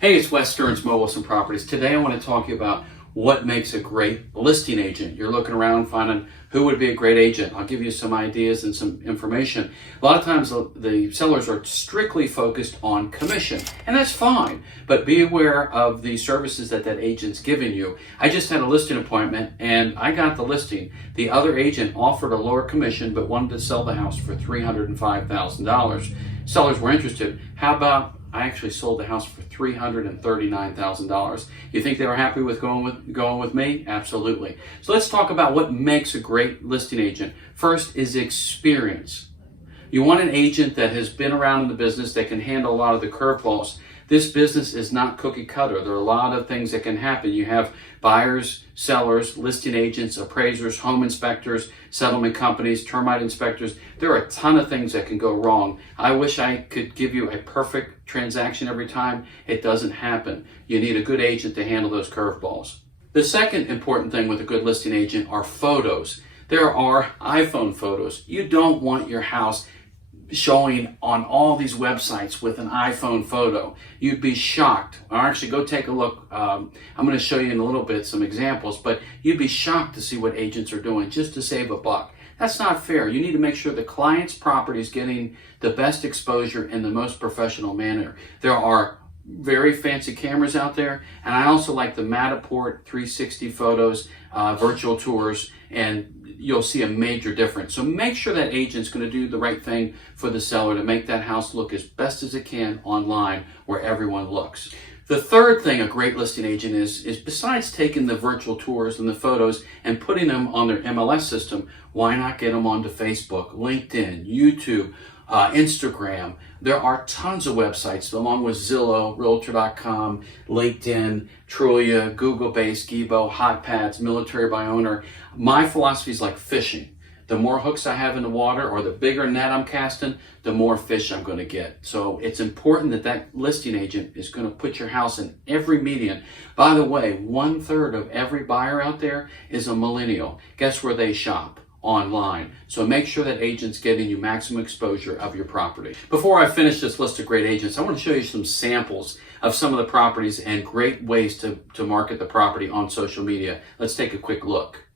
Hey, it's Wes Stearns, Mobile and Properties. Today I want to talk to you about what makes a great listing agent. You're looking around finding who would be a great agent. I'll give you some ideas and some information. A lot of times the sellers are strictly focused on commission, and that's fine, but be aware of the services that agent's giving you. I just had a listing appointment and I got the listing. The other agent offered a lower commission but wanted to sell the house for $305,000. Sellers were interested. How about I actually sold the house for $339,000. You think they were happy with going with me? Absolutely. So let's talk about what makes a great listing agent. First is experience. You want an agent that has been around in the business that can handle a lot of the curveballs. This business is not cookie cutter. There are a lot of things that can happen. You have buyers, sellers, listing agents, appraisers, home inspectors, settlement companies, termite inspectors. There are a ton of things that can go wrong. I wish I could give you a perfect transaction every time. It doesn't happen. You need a good agent to handle those curveballs. The second important thing with a good listing agent are photos. There are iPhone photos. You don't want your house showing on all these websites with an iPhone photo. You'd be shocked. Or actually, go take a look. I'm going to show you in a little bit some examples, but you'd be shocked to see what agents are doing just to save a buck. That's not fair. You need to make sure the client's property is getting the best exposure in the most professional manner. There are very fancy cameras out there, and I also like the Matterport 360 photos, virtual tours, and you'll see a major difference. So make sure that agent's going to do the right thing for the seller to make that house look as best as it can online where everyone looks. The third thing a great listing agent is besides taking the virtual tours and the photos and putting them on their MLS system, why not get them onto Facebook, LinkedIn, YouTube, Instagram. There are tons of websites along with Zillow, Realtor.com, LinkedIn, Trulia, Google-based, Gibo, HotPads, Military by Owner. My philosophy is like fishing. The more hooks I have in the water or the bigger net I'm casting, the more fish I'm going to get. So it's important that listing agent is going to put your house in every median. By the way, 1/3 of every buyer out there is a millennial. Guess where they shop? Online. So make sure that agent's getting you maximum exposure of your property. Before I finish this list of great agents, I want to show you some samples of some of the properties and great ways to market the property on social media. Let's take a quick look.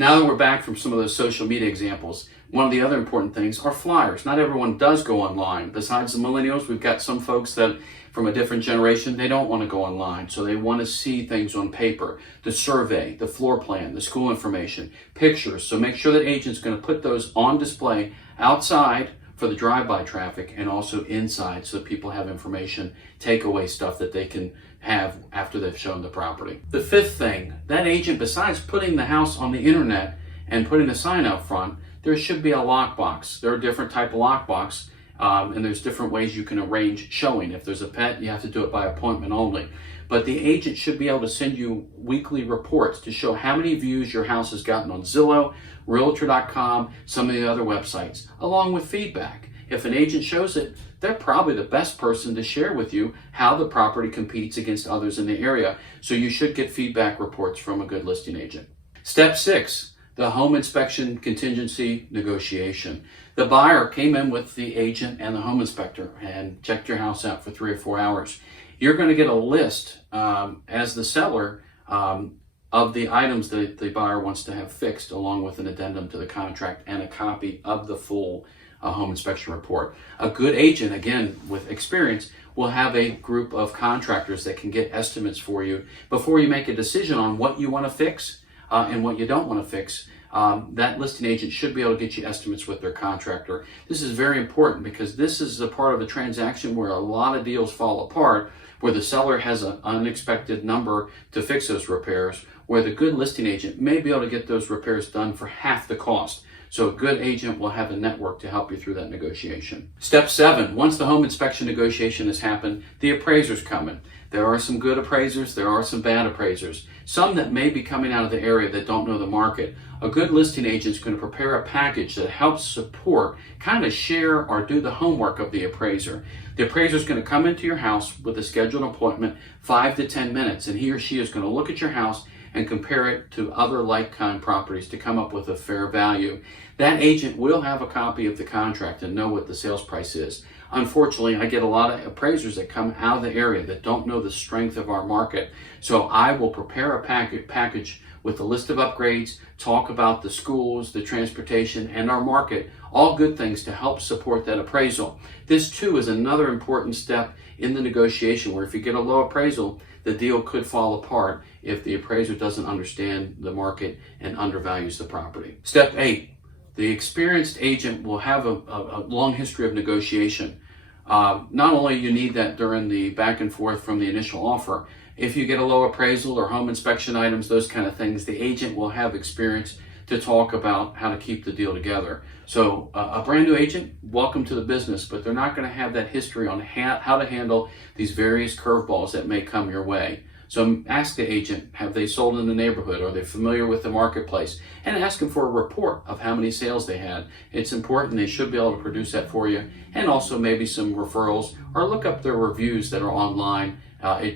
Now that we're back from some of those social media examples, one of the other important things are flyers. Not everyone does go online. Besides the millennials, we've got some folks that from a different generation, they don't want to go online. So they want to see things on paper, the survey, the floor plan, the school information, pictures. So make sure that agent's going to put those on display outside for the drive-by traffic and also inside so that people have information, takeaway stuff that they can have after they've shown the property. The fifth thing, that agent, besides putting the house on the internet and putting a sign out front, there should be a lockbox. There are different type of lockbox, and there's different ways you can arrange showing. If there's a pet, you have to do it by appointment only. But the agent should be able to send you weekly reports to show how many views your house has gotten on Zillow, Realtor.com, some of the other websites, along with feedback. If an agent shows it, they're probably the best person to share with you how the property competes against others in the area. So you should get feedback reports from a good listing agent. Step 6, the home inspection contingency negotiation. The buyer came in with the agent and the home inspector and checked your house out for 3 or 4 hours. You're going to get a list as the seller of the items that the buyer wants to have fixed, along with an addendum to the contract and a copy of the full home inspection report. A good agent, again, with experience, will have a group of contractors that can get estimates for you before you make a decision on what you want to fix and what you don't want to fix. That listing agent should be able to get you estimates with their contractor. This is very important because this is the part of the transaction where a lot of deals fall apart, where the seller has an unexpected number to fix those repairs, where the good listing agent may be able to get those repairs done for half the cost. So a good agent will have a network to help you through that negotiation. Step 7, once the home inspection negotiation has happened, the appraiser's coming. There are some good appraisers, there are some bad appraisers. Some that may be coming out of the area that don't know the market. A good listing agent is going to prepare a package that helps support, kind of share or do the homework of the appraiser. The appraiser is going to come into your house with a scheduled appointment, 5 to 10 minutes, and he or she is going to look at your house and compare it to other like-kind properties to come up with a fair value. That agent will have a copy of the contract and know what the sales price is. Unfortunately, I get a lot of appraisers that come out of the area that don't know the strength of our market. So I will prepare a package with a list of upgrades, talk about the schools, the transportation, and our market, all good things to help support that appraisal. This too is another important step in the negotiation where if you get a low appraisal, the deal could fall apart if the appraiser doesn't understand the market and undervalues the property. Step 8, the experienced agent will have a long history of negotiation. Not only you need that during the back and forth from the initial offer, if you get a low appraisal or home inspection items, those kind of things, the agent will have experience to talk about how to keep the deal together. So a brand new agent, welcome to the business, but they're not going to have that history on how to handle these various curveballs that may come your way. So ask the agent, have they sold in the neighborhood? Are they familiar with the marketplace? And ask them for a report of how many sales they had. It's important. They should be able to produce that for you. And also maybe some referrals or look up their reviews that are online.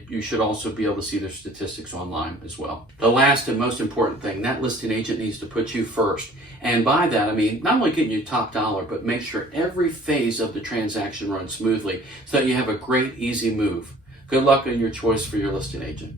You should also be able to see their statistics online as well. The last and most important thing, that listing agent needs to put you first. And by that, I mean not only getting you top dollar, but make sure every phase of the transaction runs smoothly so that you have a great, easy move. Good luck in your choice for your listing agent.